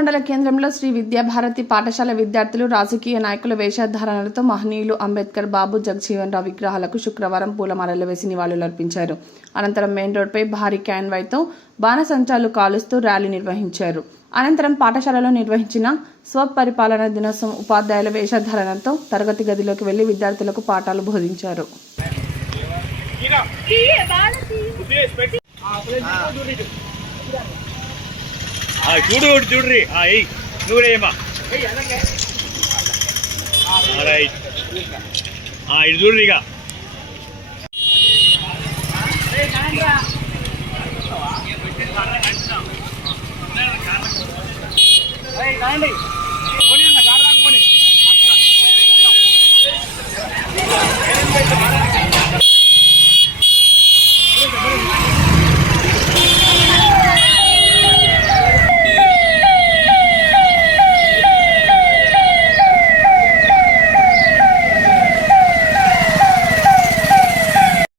మండల కేంద్రంలో శ్రీ విద్యాభారతి పాఠశాల విద్యార్థులు రాజకీయ నాయకుల వేషధారణలతో మహనీయులు అంబేద్కర్, బాబు జగజీవన్ రావు విగ్రహాలకు శుక్రవారం పూలమాలలు వేసి నివాళులర్పించారు. అనంతరం మెయిన్ రోడ్పై భారీ క్యాన్వాయ్తో బాణసంచాలు కాలుస్తూ ర్యాలీ నిర్వహించారు. అనంతరం పాఠశాలలో నిర్వహించిన స్వపరిపాలన దినోత్సవం ఉపాధ్యాయుల వేషధారణతో తరగతి గదిలోకి వెళ్లి విద్యార్థులకు పాఠాలు బోధించారు. చూడ్రి చూడేమా రైట్ ఇది చూడ్రిగా Hey,